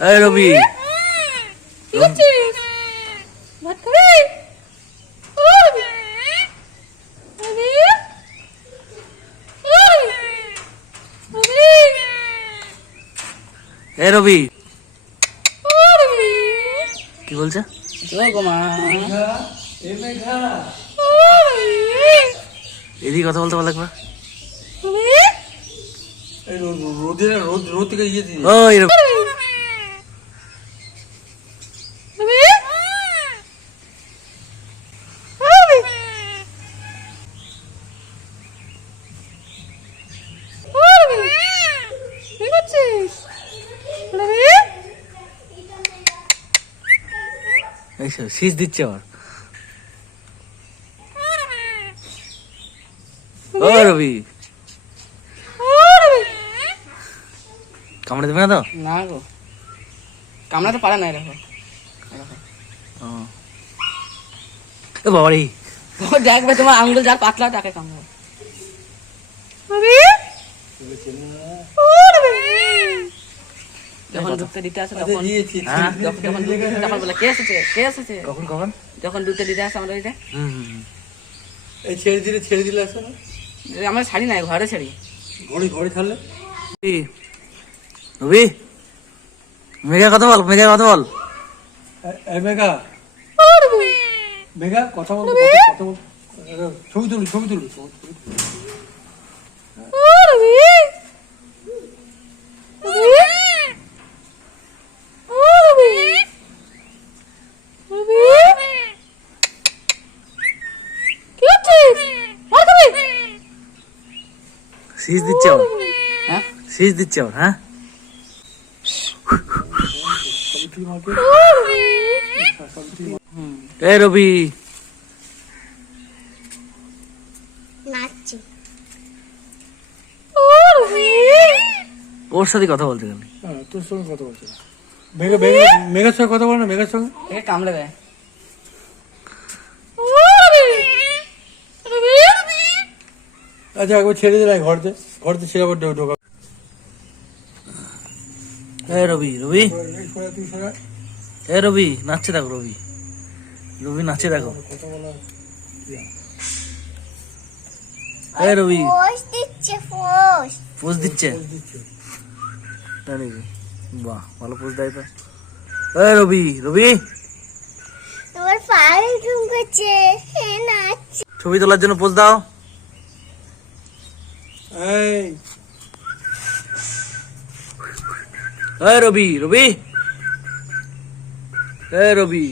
এই রবি, কি করছিস? ভাত খাবি? রবি, রবি, রবি, এই রবি রবি, কি বলছে? এদিকে কথা বলতে পারলে একবার। রোদ থেকে ইয়ে দিয়ে ওই রবি, এইসব শীষ দিচ্ছে আবার। ও রবি, কামড়ে দেবে না তো? না গো, কামড়াতে পারে না এরকম। ও বাবারি, দেখবে তোমার আঙ্গুল যার পাতলা তাকে কামড়াবে। যখন ঢুকতে দিতে আসে তখন হ্যাঁ? যখন ঢুকতে দিতে তখন বলে কে এসেছে, কে এসেছে। কখন কখন? যখন ঢুকতে দিতে আসে আমাদের এটা এই ছেড়ে দিলে আসে না আমরা ছাড়ি নাই, ঘরে ছাড়ি। ঘড়ি ছাড়লে রবি, মেঘা কথা বল, মেঘা কথা বল। মেঘা মেঘা কথা বল, কথা বল, ছবি তুলু শীষ দিচ্ছে আবার, হ্যাঁ, শীষ দিচ্ছে আবার। হ্যাঁ, এই রবি, ওর সাথে কথা বলতে গেলে তোর সঙ্গে কথা বলছে মেঘার সঙ্গে কথা বল না, মেঘার সঙ্গে। একে কামড়ে দেয়। আচ্ছা একবার ছেড়ে দিলে ঘরতে ছেড়ে আবার ঢোকা। এই রবি, রবি, তুই সরা এই রবি নাচছে দেখো, রবি, রবি নাচছে দেখো। কথা বলা এই রবি পোজ দিচ্ছে, দিচ্ছে তাই নাকি? বাহ, ভালো পোজ দেয় তো। এই রবি, রবি ছবি তোলার জন্য পোজ দাও। এই এই রবি, রবি, এই রবি,